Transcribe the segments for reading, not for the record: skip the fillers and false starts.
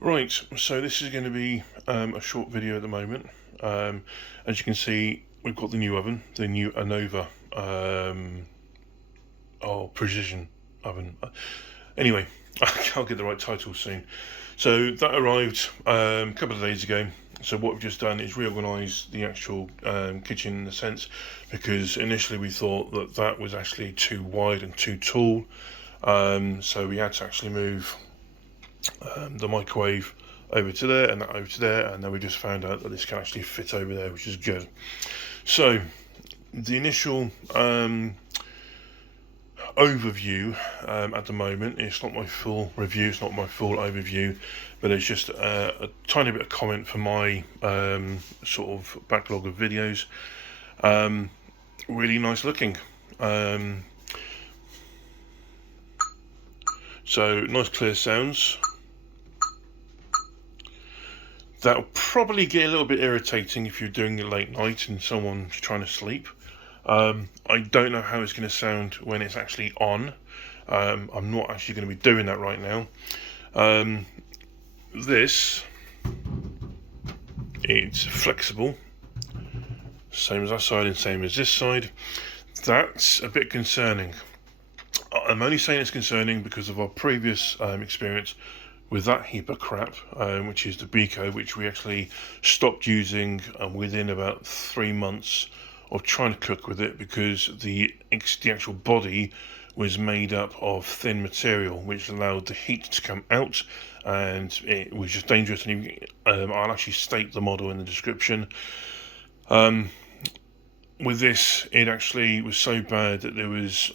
Right, so this is going to be a short video at the moment. As you can see, we've got the new oven, the new Anova precision oven. Anyway, I'll get the right title soon. So that arrived a couple of days ago. So what we've just done is reorganise the actual kitchen in a sense, because initially we thought that that was actually too wide and too tall. So we had to actually move the microwave over to there and that over to there, and then we just found out that this can actually fit over there, which is good. So the initial overview at the moment, it's not my full review, it's not my full overview, but it's just a tiny bit of comment for my sort of backlog of videos. Really nice looking. So nice clear sounds. That'll probably get a little bit irritating if you're doing it late night and someone's trying to sleep. I don't know how it's going to sound when it's actually on. I'm not actually going to be doing that right now. This, it's flexible, same as that side and same as this side. That's a bit concerning. I'm only saying it's concerning because of our previous experience with that heap of crap, which is the Beco, which we actually stopped using within about 3 months of trying to cook with it, because the actual body was made up of thin material which allowed the heat to come out, and it was just dangerous. And I'll actually state the model in the description. With this, it actually was so bad that there was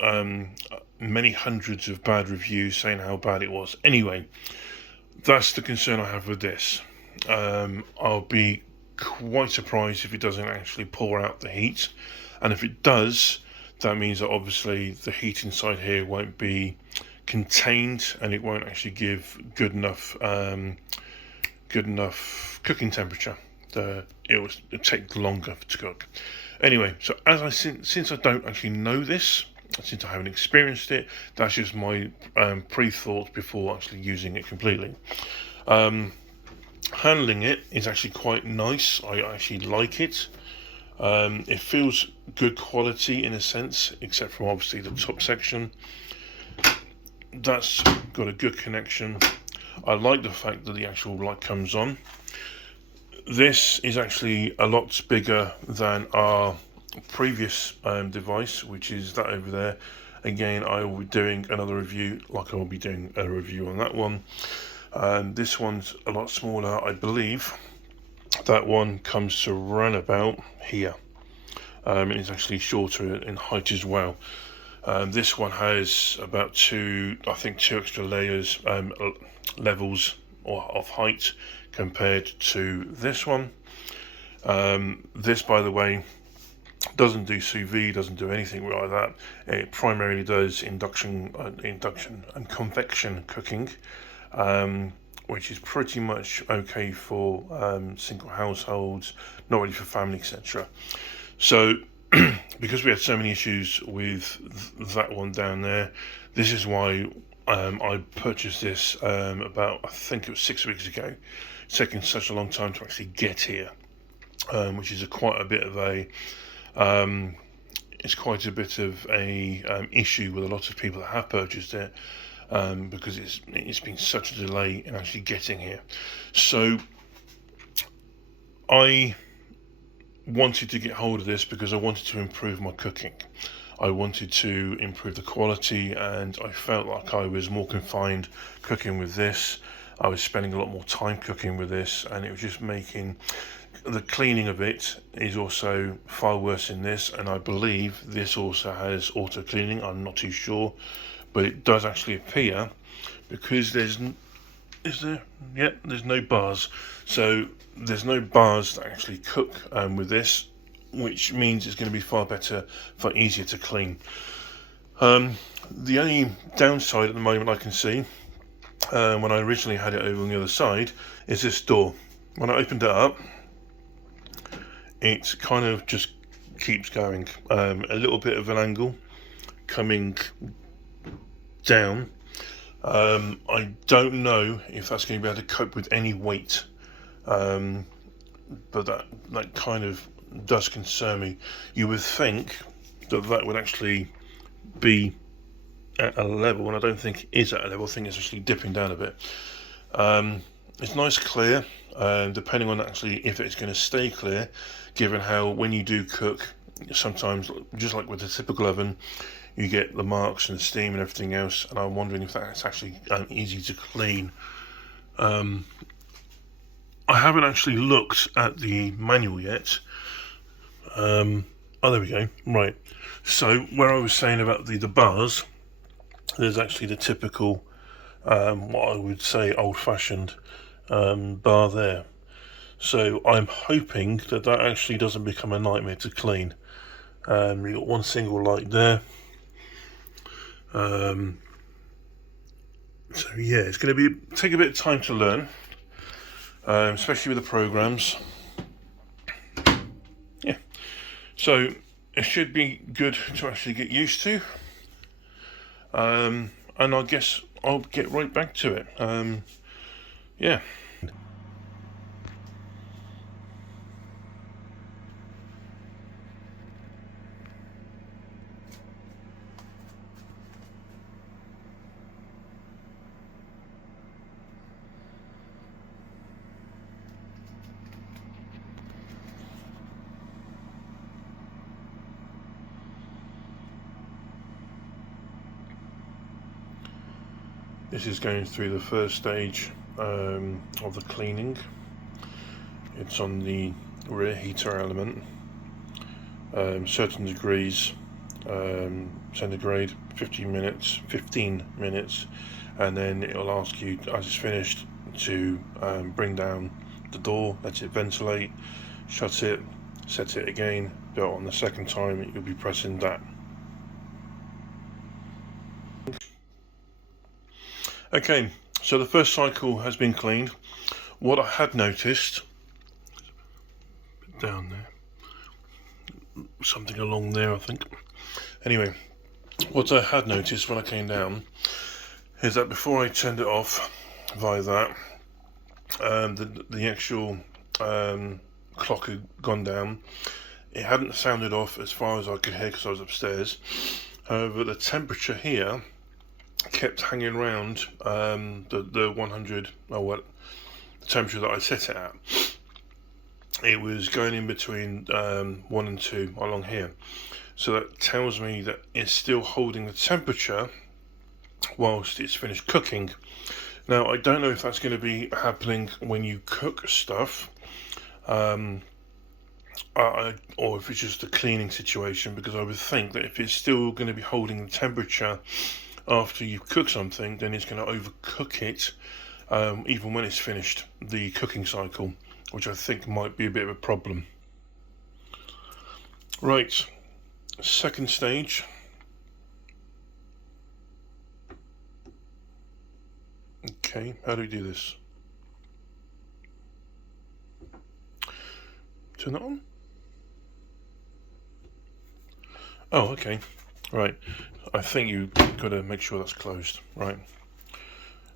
many hundreds of bad reviews saying how bad it was. Anyway, that's the concern I have with this. I'll be quite surprised if it doesn't actually pour out the heat, and if it does, that means that obviously the heat inside here won't be contained, and it won't actually give good enough cooking temperature. It'll take longer to cook. Anyway, so since I don't actually know this, since I haven't experienced it, that's just my pre-thoughts before actually using it completely. Handling it is actually quite nice. I actually like it. It feels good quality in a sense, except for obviously the top section. That's got a good connection. I like the fact that the actual light comes on. This is actually a lot bigger than our previous device, which is that over there. Again, I will be doing another review, like I will be doing a review on that one. This one's a lot smaller. I believe that one comes to run about here. It's actually shorter in height as well. This one has about two extra layers, levels of height compared to this one. This, by the way, doesn't do sous vide, doesn't do anything like that. It primarily does induction and convection cooking, which is pretty much okay for single households, not really for family, etc. So because we had so many issues with that one down there, this is why I purchased this about, I think it was 6 weeks ago. It's taken such a long time to actually get here, which is quite a bit of a issue with a lot of people that have purchased it, because it's been such a delay in actually getting here. So I wanted to get hold of this because I wanted to improve my cooking. I wanted to improve the quality, and I felt like I was more confined cooking with this. I was spending a lot more time cooking with this, and it was just making the cleaning of it is also far worse in this, and I believe this also has auto cleaning. I'm not too sure, but it does actually appear, because there's no bars. So there's no bars that actually cook with this, which means it's going to be far easier to clean. The only downside at the moment I can see, when I originally had it over on the other side, is this door. When I opened it up, it kind of just keeps going, a little bit of an angle coming down, I don't know if that's going to be able to cope with any weight, but that kind of does concern me. You would think that would actually be at a level, and I don't think it is at a level. I think it's actually dipping down a bit. It's nice clear, depending on actually if it's going to stay clear, given how when you do cook, sometimes just like with a typical oven, you get the marks and the steam and everything else, and I'm wondering if that's actually easy to clean. I haven't actually looked at the manual yet. Oh, there we go. Right. So where I was saying about the bars, there's actually the typical, what I would say old-fashioned bar there. So I'm hoping that actually doesn't become a nightmare to clean. You've got one single light there. So yeah, it's going to take a bit of time to learn, especially with the programs. Yeah, so it should be good to actually get used to, and I guess I'll get right back to it. Yeah. This is going through the first stage of the cleaning. It's on the rear heater element, certain degrees centigrade, 15 minutes, and then it'll ask you as it's finished to bring down the door, let it ventilate, shut it, set it again, but on the second time you'll be pressing that. Okay, so the first cycle has been cleaned. What I had noticed, down there, something along there I think. Anyway, what I had noticed when I came down is that before I turned it off via that, the actual clock had gone down. It hadn't sounded off as far as I could hear because I was upstairs. However, the temperature here kept hanging around the 100, or what the temperature that I set it at. It was going in between 1 and 2 along here, so that tells me that it's still holding the temperature whilst it's finished cooking. Now I don't know if that's going to be happening when you cook stuff, or if it's just a cleaning situation, because I would think that if it's still going to be holding the temperature after you cook something, then it's going to overcook it, even when it's finished the cooking cycle, which I think might be a bit of a problem. Right, second stage. Okay, how do we do this? Turn that on? Oh, okay. Right. I think you've got to make sure that's closed. Right.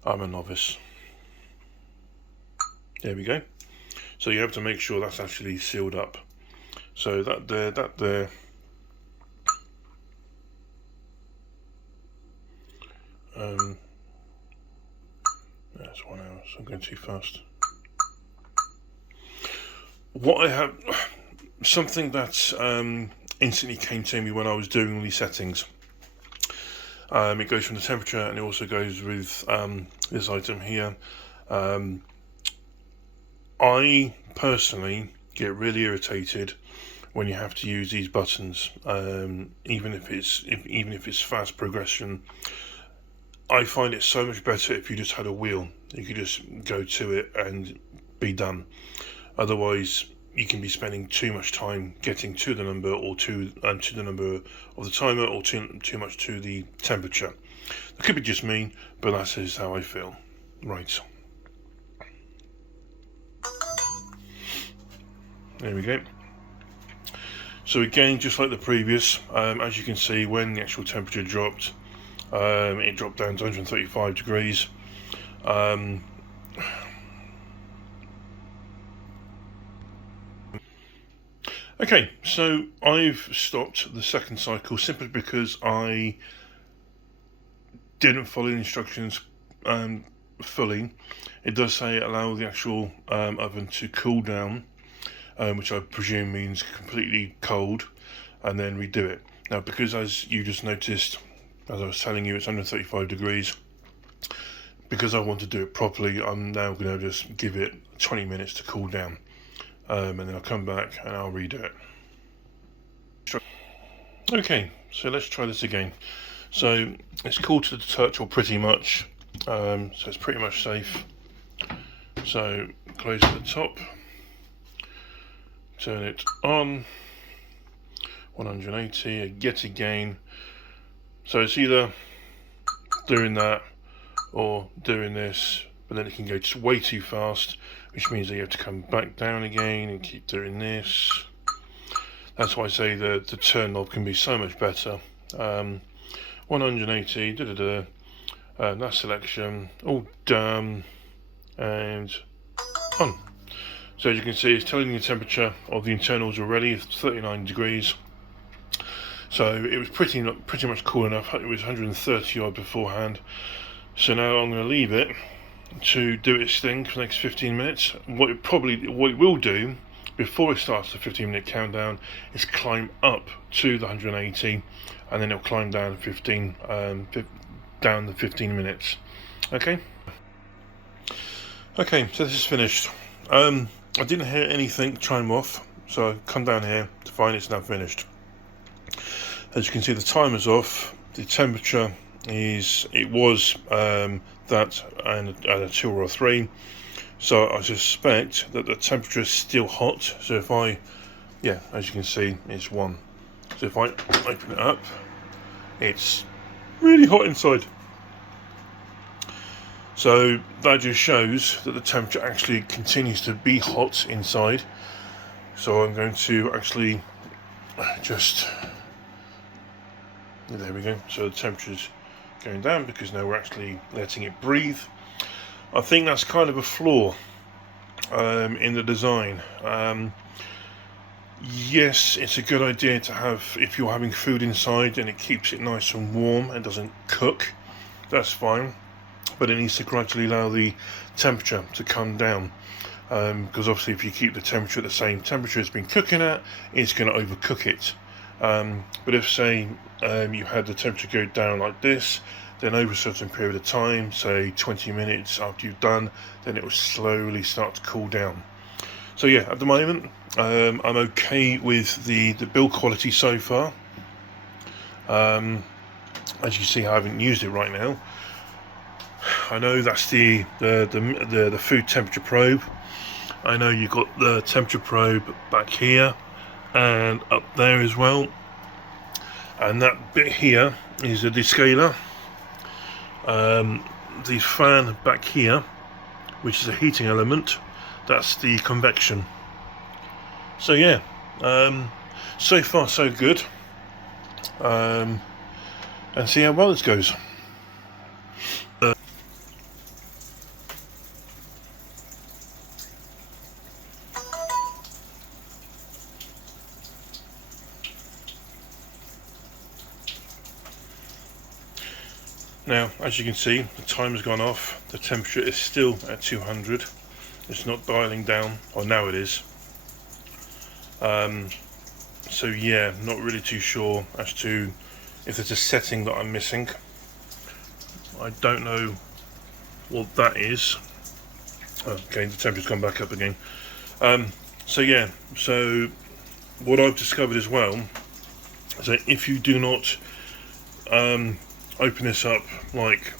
I'm a novice. There we go. So you have to make sure that's actually sealed up. So that there. That's 1 hour, so I'm going too fast. What I have, something that instantly came to me when I was doing all these settings. It goes from the temperature, and it also goes with this item here. I personally get really irritated when you have to use these buttons, even if it's fast progression. I find it so much better if you just had a wheel. You could just go to it and be done. Otherwise, you can be spending too much time getting to the number, or to the number of the timer, or too much to the temperature. It could be just me, but that is how I feel. Right. There we go. So again, just like the previous, as you can see, when the actual temperature dropped, It dropped down to 135 degrees. Okay, so I've stopped the second cycle simply because I didn't follow the instructions fully. It does say allow the actual oven to cool down, which I presume means completely cold, and then redo it. Now, because as you just noticed, as I was telling you, it's 135 degrees. Because I want to do it properly, I'm now going to just give it 20 minutes to cool down. And then I'll come back and I'll redo it. Okay, so let's try this again. So it's cooled to the touch, or pretty much, so it's pretty much safe. So close at the top, turn it on, 180, yet again. So it's either doing that or doing this, but then it can go way too fast, which means that you have to come back down again and keep doing this. That's why I say the turn knob can be so much better. 180, that selection, all done, and on. So as you can see, it's telling you the temperature of the internals already, it's 39 degrees. So it was pretty much cool enough. It was 130 odd beforehand. So now I'm going to leave it to do its thing for the next 15 minutes. What it will do before it starts the 15-minute countdown is climb up to the 180, and then it'll climb down down the 15 minutes. Okay, so this is finished. I didn't hear anything chime off, so I come down here to find it's now finished. As you can see, the timer's off. The temperature was that and at a 2 or a 3, so I suspect that the temperature is still hot. So if as you can see, it's 1. So if I open it up, it's really hot inside. So that just shows that the temperature actually continues to be hot inside. So I'm going to actually there we go. So the temperature's going down because now we're actually letting it breathe. I think that's kind of a flaw in the design. Yes, it's a good idea to have, if you're having food inside and it keeps it nice and warm and doesn't cook, that's fine, but it needs to gradually allow the temperature to come down, because obviously if you keep the temperature at the same temperature it's been cooking at, it's going to overcook it. But if, say, you had the temperature go down like this, then over a certain period of time, say 20 minutes after you've done, then it will slowly start to cool down. So yeah, at the moment, I'm okay with the build quality so far. As you see, I haven't used it right now. I know that's the food temperature probe. I know you've got the temperature probe back here and up there as well, and that bit here is a descaler. The fan back here, which is a heating element, that's the convection. So yeah, so far so good, and see how well this goes. Now, as you can see, the timer's gone off. The temperature is still at 200. It's not dialing down, or now it is. So yeah, not really too sure as to if there's a setting that I'm missing. I don't know what that is. Okay, the temperature's gone back up again. So yeah, so what I've discovered as well is that if you do not open this up like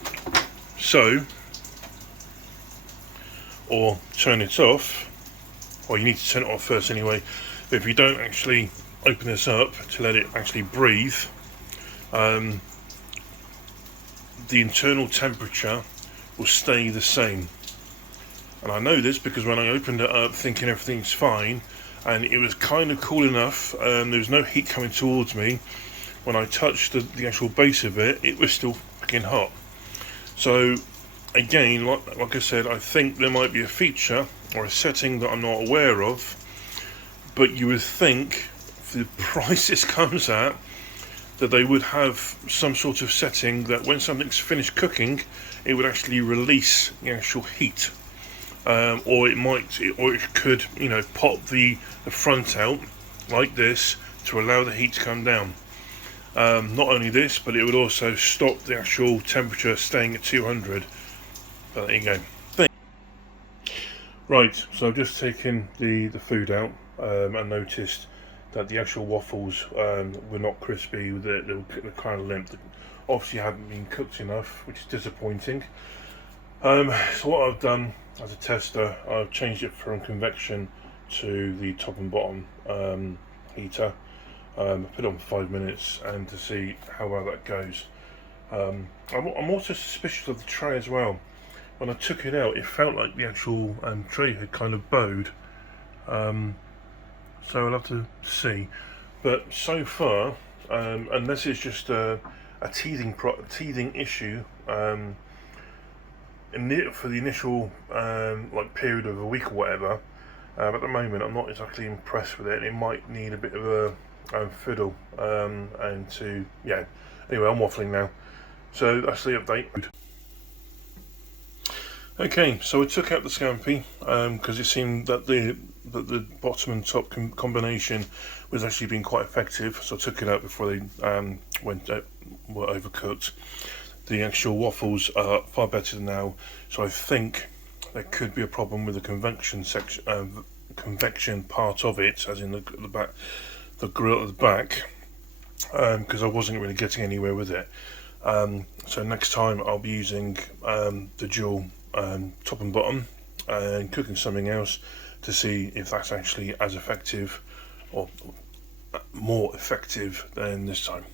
so, or turn it off, or you need to turn it off first anyway, but if you don't actually open this up to let it actually breathe, the internal temperature will stay the same. And I know this because when I opened it up thinking everything's fine, and it was kind of cool enough, there was no heat coming towards me, when I touched the actual base of it, it was still piping hot. So again, like I said, I think there might be a feature or a setting that I'm not aware of, but you would think for the price this comes at that they would have some sort of setting that when something's finished cooking, it would actually release the actual heat, or it could, pop the front out like this to allow the heat to come down. Not only this, but it would also stop the actual temperature staying at 200. But there you go. Right, so I've just taken the food out and noticed that the actual waffles were not crispy. They were kind of limp. Obviously hadn't been cooked enough, which is disappointing. So what I've done as a tester, I've changed it from convection to the top and bottom heater. I put it on for 5 minutes and to see how well that goes. I'm also suspicious of the tray as well. When I took it out, it felt like the actual tray had kind of bowed. So I'll have to see. But so far, unless it's just a teething issue, for the initial period of a week or whatever, at the moment I'm not exactly impressed with it. It might need a bit of a fiddle, and to, yeah. Anyway, I'm waffling now. So that's the update. Okay, so I took out the scampi because it seemed that the bottom and top combination was actually being quite effective. So I took it out before they were overcooked. The actual waffles are far better now. So I think there could be a problem with the convection section, convection part of it, as in the back, the grill at the back, because I wasn't really getting anywhere with it. So next time I'll be using the dual top and bottom and cooking something else to see if that's actually as effective or more effective than this time.